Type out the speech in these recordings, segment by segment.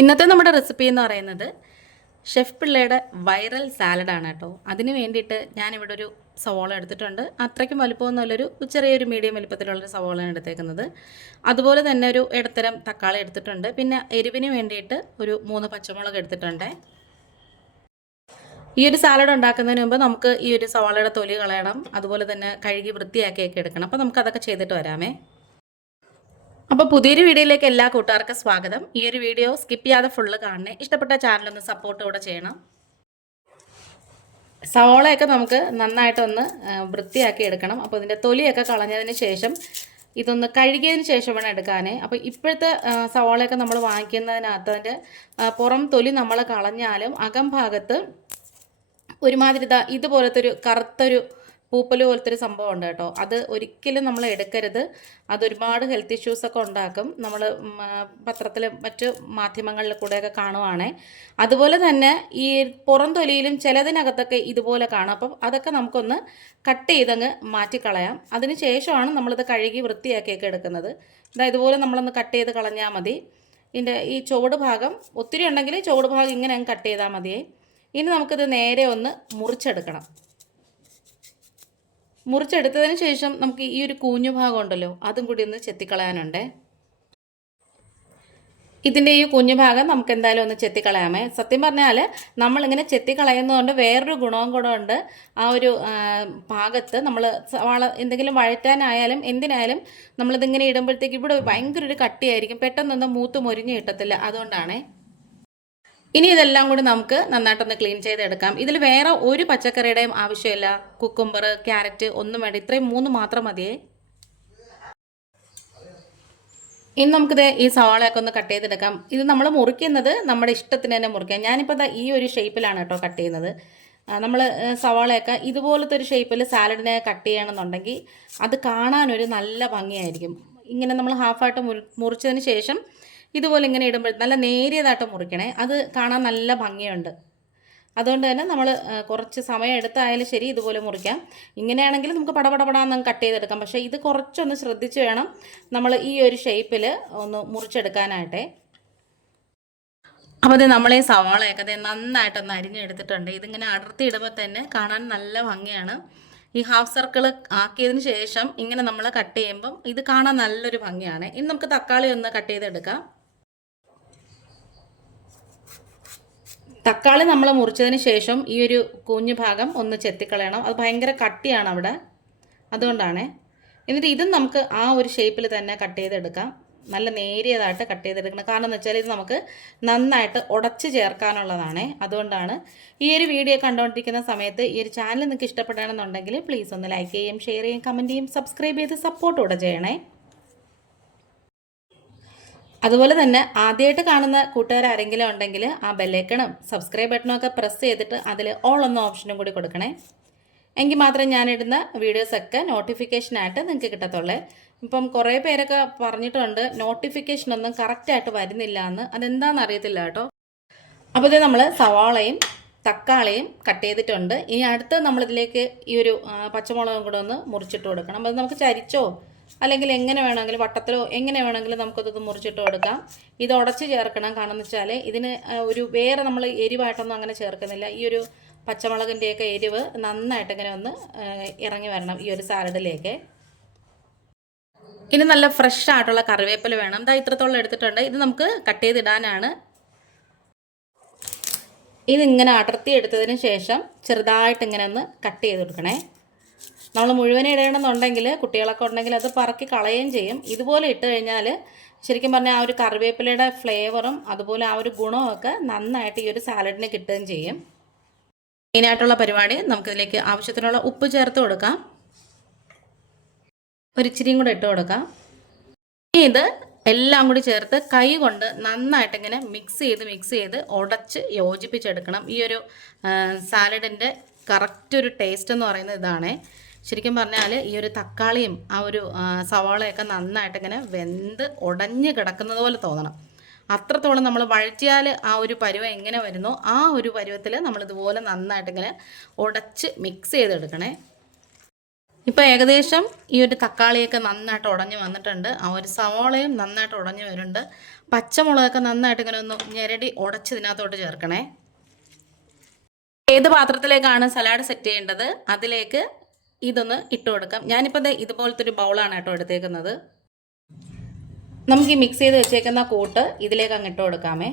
ഇന്നത്തെ നമ്മുടെ റെസിപ്പി എന്ന് പറയുന്നത് ഷെഫ് പിള്ളയുടെ വൈറൽ സാലഡാണ് കേട്ടോ. അതിന് വേണ്ടിയിട്ട് ഞാനിവിടെ ഒരു സവോള എടുത്തിട്ടുണ്ട്. അത്രയ്ക്കും വലുപ്പമൊന്നുമല്ലൊരു ചെറിയൊരു മീഡിയം വലുപ്പത്തിലുള്ളൊരു സവോളയാണ് എടുത്തേക്കുന്നത്. അതുപോലെ തന്നെ ഒരു ഇടത്തരം തക്കാളി എടുത്തിട്ടുണ്ട്. പിന്നെ എരിവിന് വേണ്ടിയിട്ട് ഒരു 3 പച്ചമുളക് എടുത്തിട്ടുണ്ട്. ഈ ഒരു സാലഡ് ഉണ്ടാക്കുന്നതിന് മുമ്പ് നമുക്ക് ഈ ഒരു സവാളയുടെ തൊലി കളയണം. അതുപോലെ തന്നെ കഴുകി വൃത്തിയാക്കിയൊക്കെ എടുക്കണം. അപ്പോൾ നമുക്കതൊക്കെ ചെയ്തിട്ട് വരാമേ. അപ്പോൾ പുതിയൊരു വീഡിയോയിലേക്ക് എല്ലാ കൂട്ടുകാർക്കും സ്വാഗതം. ഈ ഒരു വീഡിയോ സ്കിപ്പ് ചെയ്യാതെ ഫുള്ള് കാണണേ. ഇഷ്ടപ്പെട്ട ചാനലൊന്ന് സപ്പോർട്ട് കൂടെ ചെയ്യണം. സവോളയൊക്കെ നമുക്ക് നന്നായിട്ടൊന്ന് വൃത്തിയാക്കി എടുക്കണം. അപ്പോൾ ഇതിൻ്റെ തൊലിയൊക്കെ കളഞ്ഞതിന് ശേഷം ഇതൊന്ന് കഴുകിയതിന് ശേഷം വേണം എടുക്കാൻ. അപ്പോൾ ഇപ്പോഴത്തെ സവോളയൊക്കെ നമ്മൾ വാങ്ങിക്കുന്നതിനകത്ത് അതിൻ്റെ പുറം തൊലി നമ്മൾ കളഞ്ഞാലും അകം ഭാഗത്ത് ഒരുമാതിരി ഇതുപോലത്തെ ഒരു കറുത്തൊരു പൂപ്പല് പോലത്തെ ഒരു സംഭവം ഉണ്ട് കേട്ടോ. അത് ഒരിക്കലും നമ്മൾ എടുക്കരുത്. അതൊരുപാട് ഹെൽത്ത് ഇഷ്യൂസൊക്കെ ഉണ്ടാക്കും. നമ്മൾ പത്രത്തിൽ മറ്റ് മാധ്യമങ്ങളിൽ കൂടെയൊക്കെ കാണുവാണേ. അതുപോലെ തന്നെ ഈ പുറം തൊലിയിലും ചിലതിനകത്തൊക്കെ ഇതുപോലെ കാണും. അപ്പം അതൊക്കെ നമുക്കൊന്ന് കട്ട് ചെയ്തങ്ങ് മാറ്റിക്കളയാം. അതിന് ശേഷമാണ് നമ്മളിത് കഴുകി വൃത്തിയാക്കിയൊക്കെ എടുക്കുന്നത്. ഇതുപോലെ നമ്മളൊന്ന് കട്ട് ചെയ്ത് കളഞ്ഞാൽ മതി. ഇതിൻ്റെ ഈ ചുവട് ഭാഗം ഒത്തിരി ഉണ്ടെങ്കിൽ ചുവട് ഭാഗം ഇങ്ങനെ അങ്ങ് കട്ട് ചെയ്താൽ മതിയേ. ഇനി നമുക്കിത് നേരെ ഒന്ന് മുറിച്ചെടുക്കണം. മുറിച്ചെടുത്തതിന് ശേഷം നമുക്ക് ഈ ഒരു കൂഞ്ഞു ഭാഗം ഉണ്ടല്ലോ, അതും കൂടി ഒന്ന് ചെത്തിക്കളയാനുണ്ട്. ഇതിൻ്റെ ഈ കുഞ്ഞു ഭാഗം നമുക്ക് എന്തായാലും ഒന്ന് ചെത്തിക്കളയാമേ. സത്യം പറഞ്ഞാൽ നമ്മളിങ്ങനെ ചെത്തിക്കളയുന്നതുകൊണ്ട് വേറൊരു ഗുണവും കൂടെ ഉണ്ട്. ആ ഒരു ഭാഗത്ത് നമ്മൾ എന്തെങ്കിലും വഴറ്റാനായാലും എന്തിനായാലും നമ്മളിതിങ്ങനെ ഇടുമ്പോഴത്തേക്ക് ഇവിടെ ഭയങ്കര ഒരു കട്ടിയായിരിക്കും. പെട്ടെന്നൊന്നും മൂത്ത് മൊരിഞ്ഞ് കിട്ടത്തില്ല. അതുകൊണ്ടാണേ. ഇനി ഇതെല്ലാം കൂടി നമുക്ക് നന്നായിട്ടൊന്ന് ക്ലീൻ ചെയ്തെടുക്കാം. ഇതിൽ വേറെ ഒരു പച്ചക്കറിയുടെയും ആവശ്യമില്ല. കുക്കുംബർ, ക്യാരറ്റ് ഒന്നും വേണ്ട. ഇത്രയും 3 മാത്രം മതിയേ. ഇനി നമുക്കിത് ഈ സവാളയൊക്കെ ഒന്ന് കട്ട് ചെയ്തെടുക്കാം. ഇത് നമ്മൾ മുറിക്കുന്നത് നമ്മുടെ ഇഷ്ടത്തിന് തന്നെ മുറിക്കാം. ഞാനിപ്പോൾ ഈ ഒരു ഷേപ്പിലാണ് കേട്ടോ കട്ട് ചെയ്യുന്നത്. നമ്മൾ സവാളയൊക്കെ ഇതുപോലത്തെ ഒരു ഷേപ്പിൽ സാലഡിനെ കട്ട് ചെയ്യണമെന്നുണ്ടെങ്കിൽ അത് കാണാനൊരു നല്ല ഭംഗിയായിരിക്കും. ഇങ്ങനെ നമ്മൾ ഹാഫായിട്ട് മുറിച്ചതിന് ശേഷം ഇതുപോലെ ഇങ്ങനെ ഇടുമ്പോൾ നല്ല നേരിയതായിട്ട് മുറിക്കണേ. അത് കാണാൻ നല്ല ഭംഗിയുണ്ട്. അതുകൊണ്ട് തന്നെ നമ്മൾ കുറച്ച് സമയം എടുത്തായാലും ശരി ഇതുപോലെ മുറിക്കാം. ഇങ്ങനെയാണെങ്കിൽ നമുക്ക് പടപടപടാന്ന് കട്ട് ചെയ്തെടുക്കാം. പക്ഷേ ഇത് കുറച്ചൊന്ന് ശ്രദ്ധിച്ച് വേണം നമ്മൾ ഈ ഒരു ഷേപ്പിൽ ഒന്ന് മുറിച്ചെടുക്കാനായിട്ടേ. അപ്പോൾ അത് നമ്മളെ സവാളയൊക്കെ അത് നന്നായിട്ടൊന്ന് അരിഞ്ഞെടുത്തിട്ടുണ്ട്. ഇതിങ്ങനെ അടർത്തി ഇടുമ്പോൾ തന്നെ കാണാൻ നല്ല ഭംഗിയാണ്. ഈ ഹാഫ് സർക്കിൾ ആക്കിയതിന് ശേഷം ഇങ്ങനെ നമ്മൾ കട്ട് ചെയ്യുമ്പം ഇത് കാണാൻ നല്ലൊരു ഭംഗിയാണ്. ഇനി നമുക്ക് തക്കാളി ഒന്ന് കട്ട് ചെയ്തെടുക്കാം. തക്കാളി നമ്മൾ മുറിച്ചതിന് ശേഷം ഈ ഒരു കുഞ്ഞു ഭാഗം ഒന്ന് ചെത്തിക്കളയണം. അത് ഭയങ്കര കട്ടിയാണ് അവിടെ, അതുകൊണ്ടാണ്. എന്നിട്ട് ഇതും നമുക്ക് ആ ഒരു ഷേപ്പിൽ തന്നെ കട്ട് ചെയ്തെടുക്കാം. നല്ല നേരിയതായിട്ട് കട്ട് ചെയ്തെടുക്കണം. കാരണം എന്ന് വെച്ചാൽ ഇത് നമുക്ക് നന്നായിട്ട് ഉടച്ച് ചേർക്കാനുള്ളതാണ്. അതുകൊണ്ടാണ്. ഈ ഒരു വീഡിയോ കണ്ടുകൊണ്ടിരിക്കുന്ന സമയത്ത് ഈ ഒരു ചാനൽ നിങ്ങൾക്ക് ഇഷ്ടപ്പെടുകയാണെന്നുണ്ടെങ്കിൽ പ്ലീസ് ഒന്ന് ലൈക്ക് ചെയ്യും, ഷെയർ ചെയ്യും, കമൻറ്റ് ചെയ്യും, സബ്സ്ക്രൈബ് ചെയ്ത് സപ്പോർട്ട് കൂടെ ചെയ്യണേ. അതുപോലെ തന്നെ ആദ്യമായിട്ട് കാണുന്ന കൂട്ടുകാരെങ്കിലും ഉണ്ടെങ്കിൽ ആ ബെല്ലൈക്കണും സബ്സ്ക്രൈബ് ബട്ടണും ഒക്കെ പ്രസ് ചെയ്തിട്ട് അതിൽ ഓൾ എന്ന ഓപ്ഷനും കൂടി കൊടുക്കണേ. എങ്കിൽ മാത്രമേ ഞാനിടുന്ന വീഡിയോസൊക്കെ നോട്ടിഫിക്കേഷനായിട്ട് നിങ്ങൾക്ക് കിട്ടത്തുള്ളേ. ഇപ്പം കുറേ പേരൊക്കെ പറഞ്ഞിട്ടുണ്ട് നോട്ടിഫിക്കേഷനൊന്നും കറക്റ്റായിട്ട് വരുന്നില്ല എന്ന്. അതെന്താണെന്ന് അറിയത്തില്ല കേട്ടോ. അപ്പോൾ ഇത് നമ്മൾ സവാളയും തക്കാളിയും കട്ട് ചെയ്തിട്ടുണ്ട്. ഇനി അടുത്ത് നമ്മളിതിലേക്ക് ഈ ഒരു പച്ചമുളകും കൂടെ ഒന്ന് മുറിച്ചിട്ട് കൊടുക്കണം. അപ്പോൾ നമുക്ക് ചരിച്ചോ അല്ലെങ്കിൽ എങ്ങനെ വേണമെങ്കിലും വട്ടത്തിലോ എങ്ങനെ വേണമെങ്കിലും നമുക്കത് മുറിച്ചിട്ട് കൊടുക്കാം. ഇത് ഉടച്ച് ചേർക്കണം. കാരണം എന്ന് വെച്ചാൽ ഇതിന് ഒരു വേറെ നമ്മൾ എരിവായിട്ടൊന്നും അങ്ങനെ ചേർക്കുന്നില്ല. ഈ ഒരു പച്ചമുളകിൻ്റെയൊക്കെ എരിവ് നന്നായിട്ട് ഇങ്ങനെ ഒന്ന് ഇറങ്ങി വരണം ഈ ഒരു സാലഡിലേക്ക്. ഇനി നല്ല ഫ്രഷ് ആയിട്ടുള്ള കറിവേപ്പില വേണം. എന്താ ഇത്രത്തോളം എടുത്തിട്ടുണ്ട്. ഇത് നമുക്ക് കട്ട് ചെയ്തിടാനാണ്. ഇതിങ്ങനെ അടർത്തി എടുത്തതിന് ശേഷം ചെറുതായിട്ട് ഇങ്ങനെ ഒന്ന് കട്ട് ചെയ്ത് കൊടുക്കണേ. നമ്മൾ മുഴുവൻ ഇടണമെന്നുണ്ടെങ്കിൽ കുട്ടികളൊക്കെ ഉണ്ടെങ്കിൽ അത് പറക്കി കളയുകയും ചെയ്യും. ഇതുപോലെ ഇട്ട് കഴിഞ്ഞാൽ ശരിക്കും പറഞ്ഞാൽ ആ ഒരു കറിവേപ്പിലയുടെ ഫ്ലേവറും അതുപോലെ ആ ഒരു ഗുണമൊക്കെ നന്നായിട്ട് ഈ ഒരു സാലഡിന് കിട്ടുകയും ചെയ്യും. മെയിനായിട്ടുള്ള പരിപാടി നമുക്കിതിലേക്ക് ആവശ്യത്തിനുള്ള ഉപ്പ് ചേർത്ത് കൊടുക്കാം. ഒരിച്ചിരിയും കൂടെ ഇട്ട് കൊടുക്കാം. ഇനി ഇത് എല്ലാം കൂടി ചേർത്ത് കൈ കൊണ്ട് നന്നായിട്ടിങ്ങനെ മിക്സ് ചെയ്ത് ഉടച്ച് യോജിപ്പിച്ചെടുക്കണം. ഈ ഒരു സാലഡിൻ്റെ കറക്റ്റ് ഒരു ടേസ്റ്റ് എന്ന് പറയുന്നത് ഇതാണ്. ശരിക്കും പറഞ്ഞാൽ ഈ ഒരു തക്കാളിയും ആ ഒരു സവാളയൊക്കെ നന്നായിട്ടിങ്ങനെ വെന്ത് ഉടഞ്ഞ് കിടക്കുന്നത് പോലെ തോന്നണം. അത്രത്തോളം നമ്മൾ വഴറ്റിയാൽ ആ ഒരു പരുവം എങ്ങനെ വരുന്നോ ആ ഒരു പരുവത്തിൽ നമ്മളിതുപോലെ നന്നായിട്ടിങ്ങനെ ഉടച്ച് മിക്സ് ചെയ്തെടുക്കണേ. ഇപ്പോൾ ഏകദേശം ഈ ഒരു തക്കാളിയൊക്കെ നന്നായിട്ട് ഉടഞ്ഞു വന്നിട്ടുണ്ട്. ആ ഒരു സവാളയും നന്നായിട്ട് ഉടഞ്ഞു വരുന്നുണ്ട്. പച്ചമുളകൊക്കെ നന്നായിട്ട് ഇങ്ങനെ ഒന്ന് ഞെരടി ഉടച്ച് ഇതിനകത്തോട്ട് ചേർക്കണേ. ഏത് പാത്രത്തിലേക്കാണ് സലാഡ് സെറ്റ് ചെയ്യേണ്ടത് അതിലേക്ക് ഇതൊന്ന് ഇട്ട് കൊടുക്കാം. ഞാനിപ്പോൾ ഇതുപോലത്തെ ഒരു ബൗളാണ് കേട്ടോ എടുത്തേക്കുന്നത്. നമുക്ക് ഈ മിക്സ് ചെയ്ത് വെച്ചേക്കുന്ന കൂട്ട് ഇതിലേക്ക് അങ്ങ് ഇട്ട് കൊടുക്കാമേ.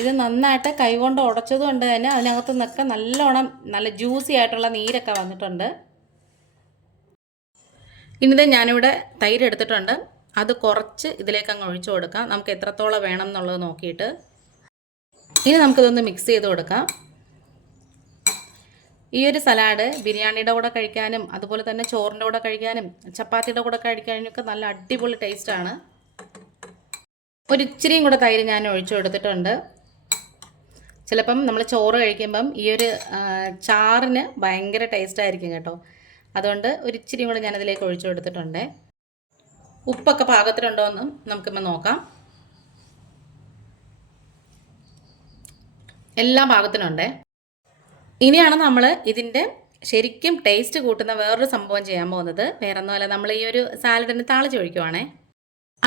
ഇത് നന്നായിട്ട് കൈകൊണ്ട് ഉടച്ചത് കൊണ്ട് തന്നെ അതിനകത്ത് നിന്നൊക്കെ നല്ലോണം നല്ല ജ്യൂസി ആയിട്ടുള്ള നീരൊക്കെ വന്നിട്ടുണ്ട്. ഇനിത് ഞാനിവിടെ തൈര് എടുത്തിട്ടുണ്ട്. അത് കുറച്ച് ഇതിലേക്ക് അങ്ങ് ഒഴിച്ചു കൊടുക്കാം. നമുക്ക് എത്രത്തോളം വേണം എന്നുള്ളത് നോക്കിയിട്ട് ഇനി നമുക്കിതൊന്ന് മിക്സ് ചെയ്ത് കൊടുക്കാം. ഈ ഒരു സലാഡ് ബിരിയാണിയുടെ കൂടെ കഴിക്കാനും അതുപോലെ തന്നെ ചോറിൻ്റെ കൂടെ കഴിക്കാനും ചപ്പാത്തിയുടെ കൂടെ കഴിക്കാനും ഒക്കെ നല്ല അടിപൊളി ടേസ്റ്റാണ്. ഒരു ഇച്ചിരിയും കൂടെ തൈര് ഞാൻ ഒഴിച്ചു കൊടുത്തിട്ടുണ്ട്. ചിലപ്പം നമ്മൾ ചോറ് കഴിക്കുമ്പം ഈ ഒരു ചാറിന് ഭയങ്കര ടേസ്റ്റ് ആയിരിക്കും കേട്ടോ. അതുകൊണ്ട് ഒരു ഇച്ചിരിയും കൂടെ ഞാനതിലേക്ക് ഒഴിച്ചു കൊടുത്തിട്ടുണ്ട്. ഉപ്പൊക്കെ പാകത്തിലുണ്ടോ എന്നും നമുക്കിപ്പോൾ നോക്കാം. എല്ലാം പാകത്തിനുണ്ട്. ഇനിയാണ് നമ്മൾ ഇതിൻ്റെ ശരിക്കും ടേസ്റ്റ് കൂട്ടുന്ന വേറൊരു സംഭവം ചെയ്യാൻ പോകുന്നത്. വേറൊന്നുമല്ല, നമ്മൾ ഈ ഒരു സാലഡിന് താളിച്ച് ഒഴിക്കുവാണേ.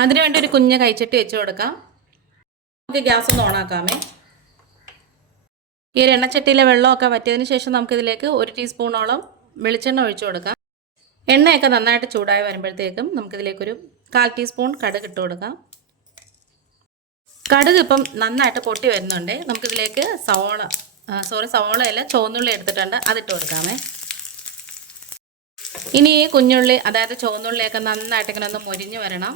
അതിനുവേണ്ടി ഒരു കുഞ്ഞ് കൈച്ചട്ടി വെച്ച് കൊടുക്കാം. നമുക്ക് ഗ്യാസ് ഒന്ന് ഓണാക്കാമേ. ഈ ഒരു എണ്ണച്ചട്ടിയിലെ വെള്ളമൊക്കെ വറ്റിയതിന് ശേഷം നമുക്കിതിലേക്ക് 1 ടീസ്പൂണോളം വെളിച്ചെണ്ണ ഒഴിച്ചു കൊടുക്കാം. എണ്ണയൊക്കെ നന്നായിട്ട് ചൂടായി വരുമ്പോഴത്തേക്കും നമുക്കിതിലേക്കൊരു 1/4 ടീസ്പൂൺ കടുക് ഇട്ട് കൊടുക്കാം. കടുക് ഇപ്പം നന്നായിട്ട് പൊട്ടി വരുന്നുണ്ട്. നമുക്കിതിലേക്ക് സവോളയല്ല ചുവന്നുള്ളി എടുത്തിട്ടുണ്ട്, അതിട്ട് കൊടുക്കാമേ. ഇനി ഈ കുഞ്ഞുള്ളി അതായത് ചുവന്നുള്ളിയൊക്കെ നന്നായിട്ട് ഇങ്ങനെ ഒന്ന് മൊരിഞ്ഞ് വരണം.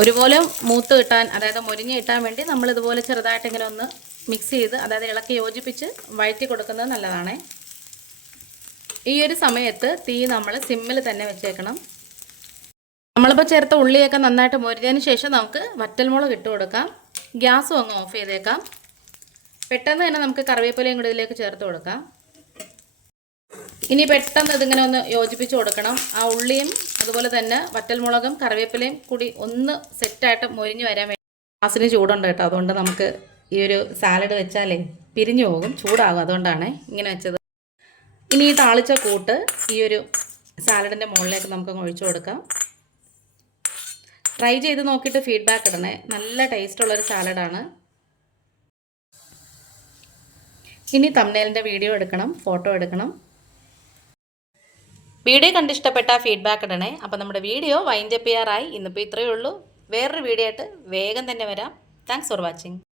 ഒരുപോലെ മൂത്ത് കിട്ടാൻ അതായത് മൊരിഞ്ഞ് കിട്ടാൻ വേണ്ടി നമ്മളിതുപോലെ ചെറുതായിട്ട് ഇങ്ങനെ ഒന്ന് മിക്സ് ചെയ്ത് അതായത് ഇളക്കി യോജിപ്പിച്ച് വഴറ്റി കൊടുക്കുന്നത് നല്ലതാണ്. ഈ ഒരു സമയത്ത് തീ നമ്മൾ സിമ്മിൽ തന്നെ വെച്ചേക്കണം. നമ്മളിപ്പോൾ ചേർത്ത ഉള്ളിയൊക്കെ നന്നായിട്ട് മൊരിഞ്ഞതിന് ശേഷം നമുക്ക് വറ്റൽമുളക് ഇട്ട് കൊടുക്കാം. ഗ്യാസും അങ്ങ് ഓഫ് ചെയ്തേക്കാം. പെട്ടെന്ന് തന്നെ നമുക്ക് കറിവേപ്പിലയും കൂടി ഇതിലേക്ക് ചേർത്ത് കൊടുക്കാം. ഇനി പെട്ടെന്ന് ഇതിങ്ങനെ ഒന്ന് യോജിപ്പിച്ച് കൊടുക്കണം. ആ ഉള്ളിയും അതുപോലെ തന്നെ വറ്റൽമുളകും കറിവേപ്പിലയും കൂടി ഒന്ന് സെറ്റായിട്ട് മൊരിഞ്ഞ് വരാൻ വേണ്ടി. ഗ്യാസിന് ചൂടുണ്ട് കേട്ടോ, അതുകൊണ്ട് നമുക്ക് ഈ ഒരു സാലഡ് വെച്ചാലേ പിരിഞ്ഞു പോകും, ചൂടാകും. അതുകൊണ്ടാണ് ഇങ്ങനെ വെച്ചത്. ഇനി ഈ താളിച്ച കൂട്ട് ഈ ഒരു സാലഡിൻ്റെ മുകളിലേക്ക് നമുക്ക് ഒഴിച്ചു കൊടുക്കാം. ട്രൈ ചെയ്ത് നോക്കിയിട്ട് ഫീഡ്ബാക്ക് ഇടണേ. നല്ല ടേസ്റ്റുള്ളൊരു സാലഡാണ്. ഇനി തംബ്നെയിലിൻ്റെ വീഡിയോ എടുക്കണം, ഫോട്ടോ എടുക്കണം. വീഡിയോ കണ്ടിഷ്ടപ്പെട്ട ഫീഡ്ബാക്ക് ഇടണേ. അപ്പോൾ നമ്മുടെ വീഡിയോ വൈൻഡപ്പ് ചെയ്യാറായി. ഇന്നിപ്പോൾ ഇത്രയേ ഉള്ളൂ. വേറൊരു വീഡിയോ ആയിട്ട് വേഗം തന്നെ വരാം. Thanks for watching.